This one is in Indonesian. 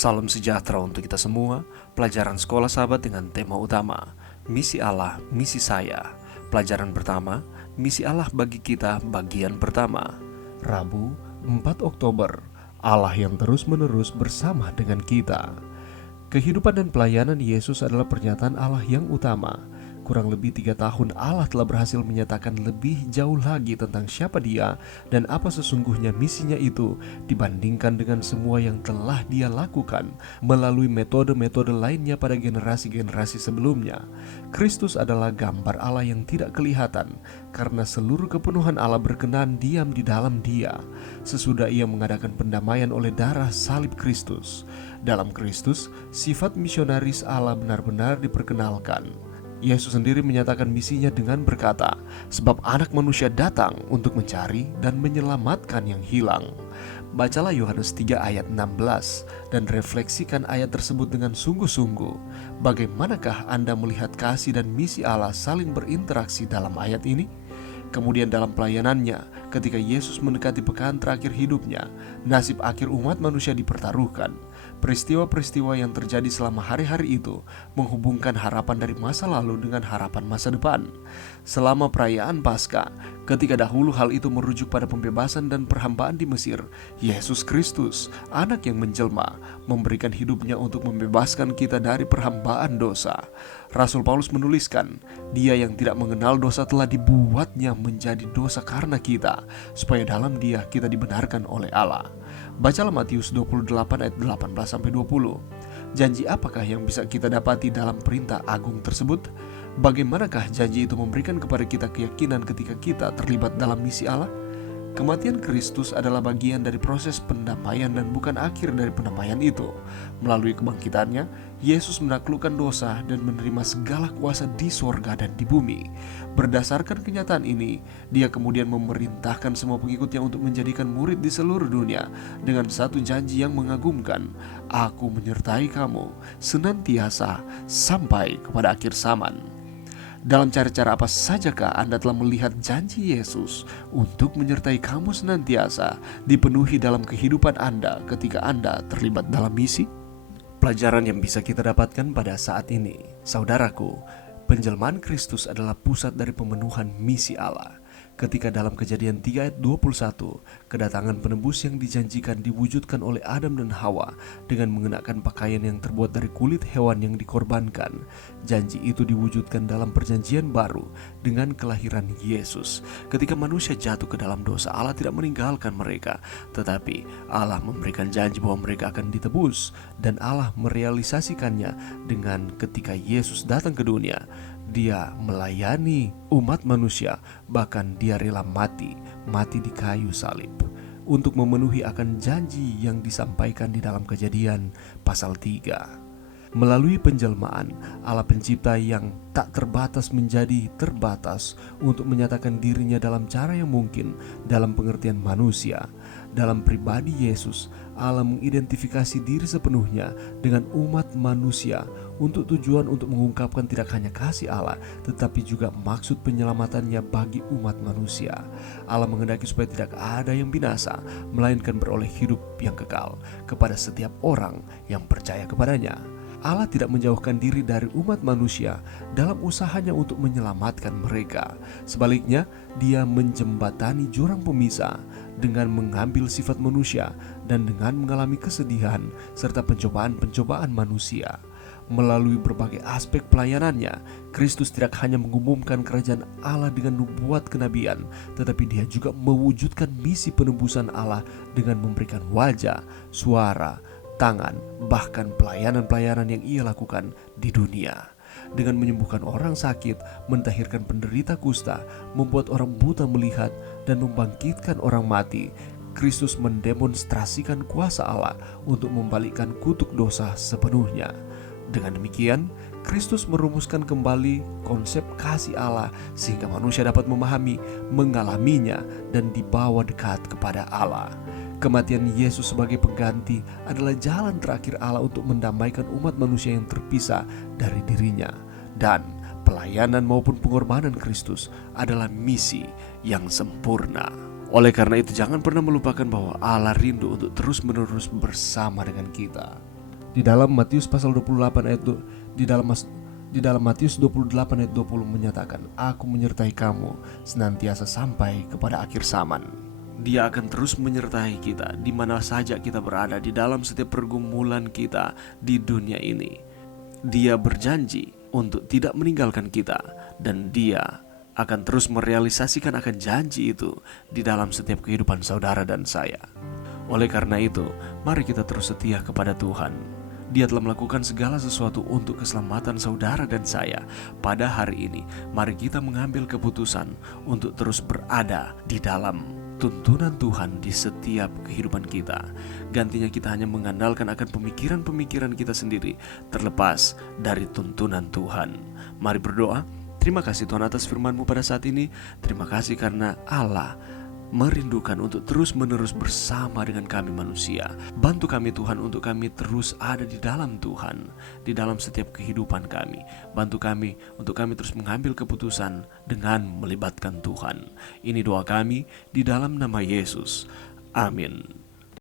Salam sejahtera untuk kita semua. Pelajaran sekolah sahabat dengan tema utama Misi Allah, Misi Saya. Pelajaran pertama, Misi Allah bagi kita bagian pertama. Rabu 4 Oktober, Allah yang terus-menerus bersama dengan kita. Kehidupan dan pelayanan Yesus adalah pernyataan Allah yang utama. Kurang lebih 3 tahun Allah telah berhasil menyatakan lebih jauh lagi tentang siapa Dia dan apa sesungguhnya misinya itu dibandingkan dengan semua yang telah Dia lakukan melalui metode-metode lainnya pada generasi-generasi sebelumnya. Kristus adalah gambar Allah yang tidak kelihatan karena seluruh kepenuhan Allah berkenan diam di dalam Dia sesudah Ia mengadakan pendamaian oleh darah salib Kristus. Dalam Kristus, sifat misionaris Allah benar-benar diperkenalkan. Yesus sendiri menyatakan misinya dengan berkata, "Sebab Anak Manusia datang untuk mencari dan menyelamatkan yang hilang." Bacalah Yohanes 3 ayat 16 dan refleksikan ayat tersebut dengan sungguh-sungguh. Bagaimanakah Anda melihat kasih dan misi Allah saling berinteraksi dalam ayat ini? Kemudian dalam pelayanannya, ketika Yesus mendekati pekan terakhir hidupnya, nasib akhir umat manusia dipertaruhkan. Peristiwa-peristiwa yang terjadi selama hari-hari itu menghubungkan harapan dari masa lalu dengan harapan masa depan. Selama perayaan Paskah, ketika dahulu hal itu merujuk pada pembebasan dan perhambaan di Mesir, Yesus Kristus, Anak yang menjelma, memberikan hidupnya untuk membebaskan kita dari perhambaan dosa. Rasul Paulus menuliskan, Dia yang tidak mengenal dosa telah dibuatnya menjadi dosa karena kita, supaya dalam Dia kita dibenarkan oleh Allah. Bacalah Matius 28 ayat 18-20. Janji apakah yang bisa kita dapati dalam perintah agung tersebut? Bagaimanakah janji itu memberikan kepada kita keyakinan ketika kita terlibat dalam misi Allah? Kematian Kristus adalah bagian dari proses pendamaian dan bukan akhir dari pendamaian itu. Melalui kebangkitannya, Yesus menaklukkan dosa dan menerima segala kuasa di sorga dan di bumi. Berdasarkan kenyataan ini, Dia kemudian memerintahkan semua pengikutnya untuk menjadikan murid di seluruh dunia dengan satu janji yang mengagumkan, "Aku menyertai kamu senantiasa sampai kepada akhir zaman." Dalam cara-cara apa sajakah Anda telah melihat janji Yesus untuk menyertai kamu senantiasa dipenuhi dalam kehidupan Anda ketika Anda terlibat dalam misi? Pelajaran yang bisa kita dapatkan pada saat ini, saudaraku, penjelmaan Kristus adalah pusat dari pemenuhan misi Allah. Ketika dalam Kejadian 3 ayat 21, kedatangan penebus yang dijanjikan diwujudkan oleh Adam dan Hawa dengan mengenakan pakaian yang terbuat dari kulit hewan yang dikorbankan. Janji itu diwujudkan dalam perjanjian baru dengan kelahiran Yesus. Ketika manusia jatuh ke dalam dosa, Allah tidak meninggalkan mereka, tetapi Allah memberikan janji bahwa mereka akan ditebus, dan Allah merealisasikannya dengan ketika Yesus datang ke dunia. Dia melayani umat manusia, bahkan Dia rela mati di kayu salib untuk memenuhi akan janji yang disampaikan di dalam Kejadian pasal 3. Melalui penjelmaan, Allah pencipta yang tak terbatas menjadi terbatas untuk menyatakan dirinya dalam cara yang mungkin dalam pengertian manusia. Dalam pribadi Yesus, Allah mengidentifikasi diri sepenuhnya dengan umat manusia untuk tujuan untuk mengungkapkan tidak hanya kasih Allah, tetapi juga maksud penyelamatannya bagi umat manusia. Allah menghendaki supaya tidak ada yang binasa, melainkan beroleh hidup yang kekal kepada setiap orang yang percaya kepadanya. Allah tidak menjauhkan diri dari umat manusia dalam usahanya untuk menyelamatkan mereka. Sebaliknya, Dia menjembatani jurang pemisah dengan mengambil sifat manusia dan dengan mengalami kesedihan serta pencobaan-pencobaan manusia. Melalui berbagai aspek pelayanannya, Kristus tidak hanya mengumumkan kerajaan Allah dengan nubuat kenabian, tetapi Dia juga mewujudkan misi penebusan Allah dengan memberikan wajah, suara, tangan, bahkan pelayanan-pelayanan yang Ia lakukan di dunia. Dengan menyembuhkan orang sakit, mentahirkan penderita kusta, membuat orang buta melihat, dan membangkitkan orang mati, Kristus mendemonstrasikan kuasa Allah untuk membalikkan kutuk dosa sepenuhnya. Dengan demikian, Kristus merumuskan kembali konsep kasih Allah sehingga manusia dapat memahami, mengalaminya, dan dibawa dekat kepada Allah. Kematian Yesus sebagai pengganti adalah jalan terakhir Allah untuk mendamaikan umat manusia yang terpisah dari dirinya. Dan pelayanan maupun pengorbanan Kristus adalah misi yang sempurna. Oleh karena itu, jangan pernah melupakan bahwa Allah rindu untuk terus-menerus bersama dengan kita. Di dalam Matius pasal 28 ayat di dalam Matius 28 ayat 20 menyatakan, "Aku menyertai kamu senantiasa sampai kepada akhir zaman." Dia akan terus menyertai kita di mana saja kita berada di dalam setiap pergumulan kita di dunia ini. Dia berjanji untuk tidak meninggalkan kita, dan Dia akan terus merealisasikan akan janji itu di dalam setiap kehidupan saudara dan saya. Oleh karena itu, mari kita terus setia kepada Tuhan. Dia telah melakukan segala sesuatu untuk keselamatan saudara dan saya. Pada hari ini, mari kita mengambil keputusan untuk terus berada di dalam tuntunan Tuhan di setiap kehidupan kita. Gantinya kita hanya mengandalkan akan pemikiran-pemikiran kita sendiri, terlepas dari tuntunan Tuhan. Mari berdoa. Terima kasih Tuhan atas firman-Mu pada saat ini. Terima kasih karena Allah merindukan untuk terus-menerus bersama dengan kami manusia. Bantu kami Tuhan untuk kami terus ada di dalam Tuhan, di dalam setiap kehidupan kami. Bantu kami untuk kami terus mengambil keputusan dengan melibatkan Tuhan. Ini doa kami di dalam nama Yesus. Amin.